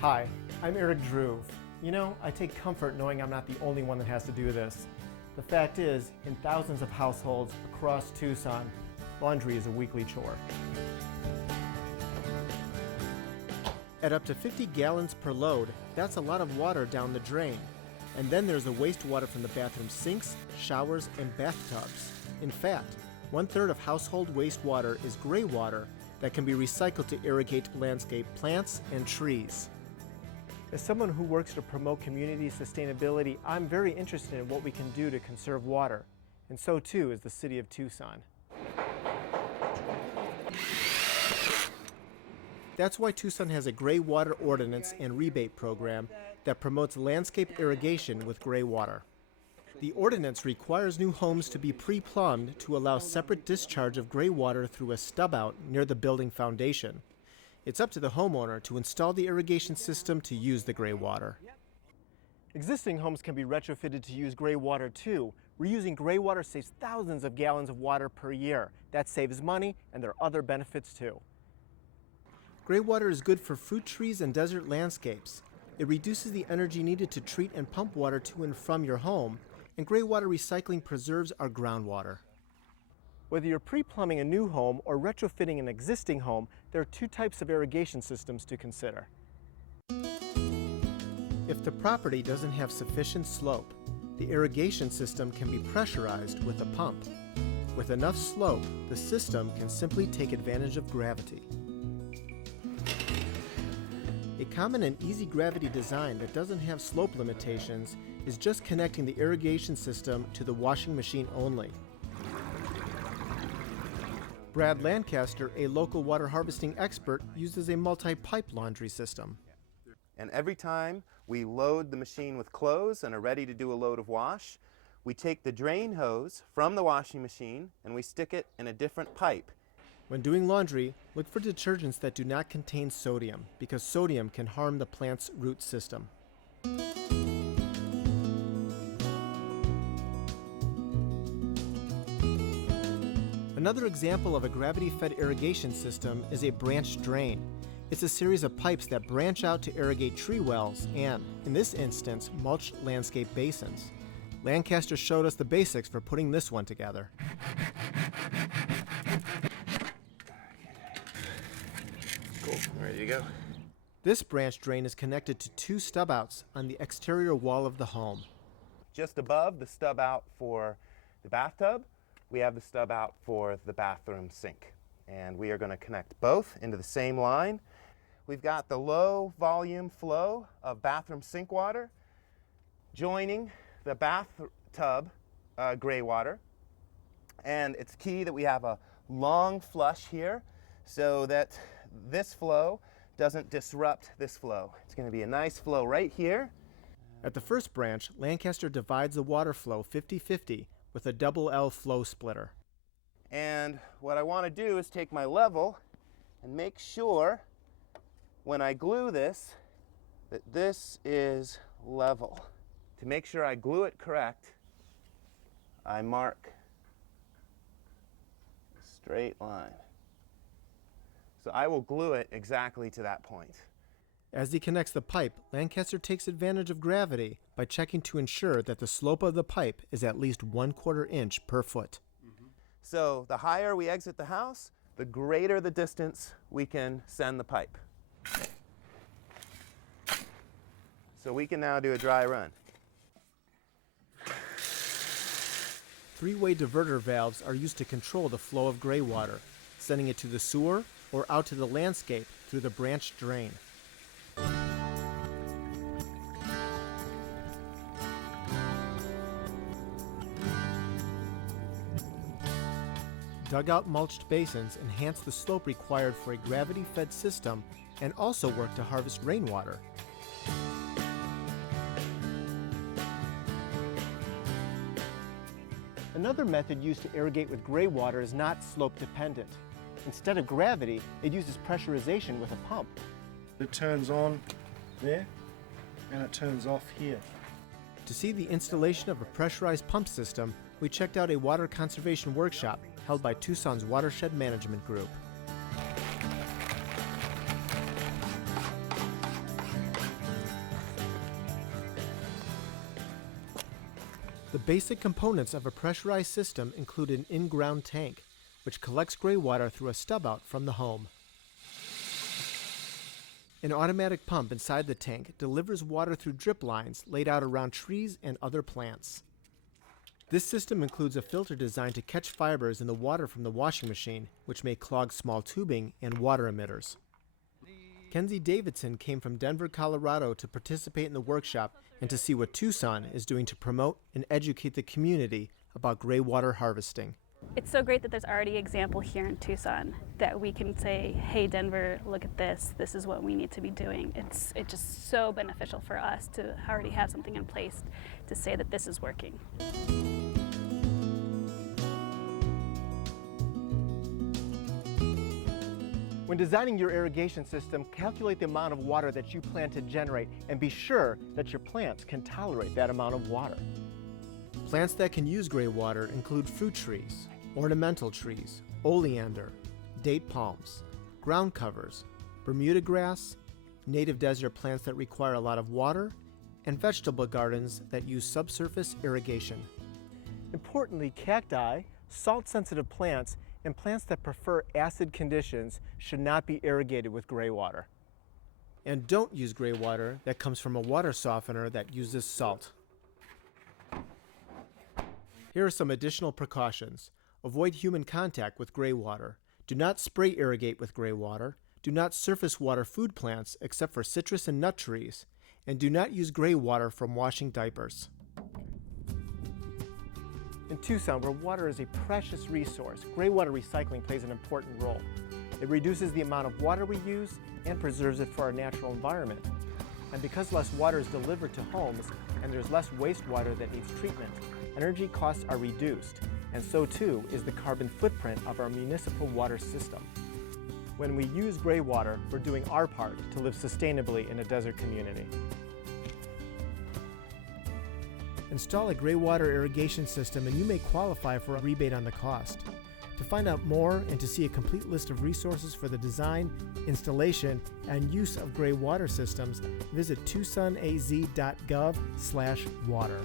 Hi, I'm Eric Drew. You know, I take comfort knowing I'm not the only one that has to do this. The fact is, in thousands of households across Tucson, laundry is a weekly chore. At up to 50 gallons per load, that's a lot of water down the drain. And then there's the wastewater from the bathroom sinks, showers, and bathtubs. In fact, 1/3 of household wastewater is gray water that can be recycled to irrigate landscape plants and trees. As someone who works to promote community sustainability, I'm very interested in what we can do to conserve water, and so too is the city of Tucson. That's why Tucson has a gray water ordinance and rebate program that promotes landscape irrigation with gray water. The ordinance requires new homes to be pre-plumbed to allow separate discharge of gray water through a stub-out near the building foundation. It's up to the homeowner to install the irrigation system to use the gray water. Existing homes can be retrofitted to use gray water too. Reusing gray water saves thousands of gallons of water per year. That saves money, and there are other benefits too. Gray water is good for fruit trees and desert landscapes. It reduces the energy needed to treat and pump water to and from your home, and gray water recycling preserves our groundwater. Whether you're pre-plumbing a new home or retrofitting an existing home, there are two types of irrigation systems to consider. If the property doesn't have sufficient slope, the irrigation system can be pressurized with a pump. With enough slope, the system can simply take advantage of gravity. A common and easy gravity design that doesn't have slope limitations is just connecting the irrigation system to the washing machine only. Brad Lancaster, a local water harvesting expert, uses a multi-pipe laundry system. And every time we load the machine with clothes and are ready to do a load of wash, we take the drain hose from the washing machine and we stick it in a different pipe. When doing laundry, look for detergents that do not contain sodium, because sodium can harm the plant's root system. Another example of a gravity-fed irrigation system is a branch drain. It's a series of pipes that branch out to irrigate tree wells and, in this instance, mulched landscape basins. Lancaster showed us the basics for putting this one together. Cool, ready to go. This branch drain is connected to two stub-outs on the exterior wall of the home. Just above the stub out for the bathtub, we have the stub out for the bathroom sink. And we are going to connect both into the same line. We've got the low volume flow of bathroom sink water joining the bathtub gray water. And it's key that we have a long flush here so that this flow doesn't disrupt this flow. It's going to be a nice flow right here. At the first branch, Lancaster divides the water flow 50-50 with a double L flow splitter. And what I want to do is take my level and make sure when I glue this that this is level. To make sure I glue it correct, I mark a straight line. So I will glue it exactly to that point. As he connects the pipe, Lancaster takes advantage of gravity by checking to ensure that the slope of the pipe is at least 1/4 inch per foot. So the higher we exit the house, the greater the distance we can send the pipe. So we can now do a dry run. Three-way diverter valves are used to control the flow of gray water, sending it to the sewer or out to the landscape through the branch drain. Dugout mulched basins enhance the slope required for a gravity-fed system and also work to harvest rainwater. Another method used to irrigate with gray water is not slope dependent. Instead of gravity, it uses pressurization with a pump. It turns on there and it turns off here. To see the installation of a pressurized pump system, we checked out a water conservation workshop held by Tucson's Watershed Management Group. The basic components of a pressurized system include an in-ground tank, which collects gray water through a stub-out from the home. An automatic pump inside the tank delivers water through drip lines laid out around trees and other plants. This system includes a filter designed to catch fibers in the water from the washing machine, which may clog small tubing and water emitters. Kenzie Davidson came from Denver, Colorado to participate in the workshop and to see what Tucson is doing to promote and educate the community about gray water harvesting. It's so great that there's already an example here in Tucson that we can say, hey Denver, look at this is what we need to be doing. It's just so beneficial for us to already have something in place to say that this is working. When designing your irrigation system, calculate the amount of water that you plan to generate and be sure that your plants can tolerate that amount of water. Plants that can use gray water include fruit trees, ornamental trees, oleander, date palms, ground covers, Bermuda grass, native desert plants that require a lot of water, and vegetable gardens that use subsurface irrigation. Importantly, cacti, salt-sensitive plants, and plants that prefer acid conditions should not be irrigated with gray water. And don't use gray water that comes from a water softener that uses salt. Here are some additional precautions. Avoid human contact with gray water. Do not spray irrigate with gray water. Do not surface water food plants except for citrus and nut trees. And do not use gray water from washing diapers. In Tucson, where water is a precious resource, gray water recycling plays an important role. It reduces the amount of water we use and preserves it for our natural environment. And because less water is delivered to homes and there's less wastewater that needs treatment, energy costs are reduced, and so too is the carbon footprint of our municipal water system. When we use gray water, we're doing our part to live sustainably in a desert community. Install a gray water irrigation system and you may qualify for a rebate on the cost. To find out more and to see a complete list of resources for the design, installation, and use of gray water systems, visit tucsonaz.gov/water.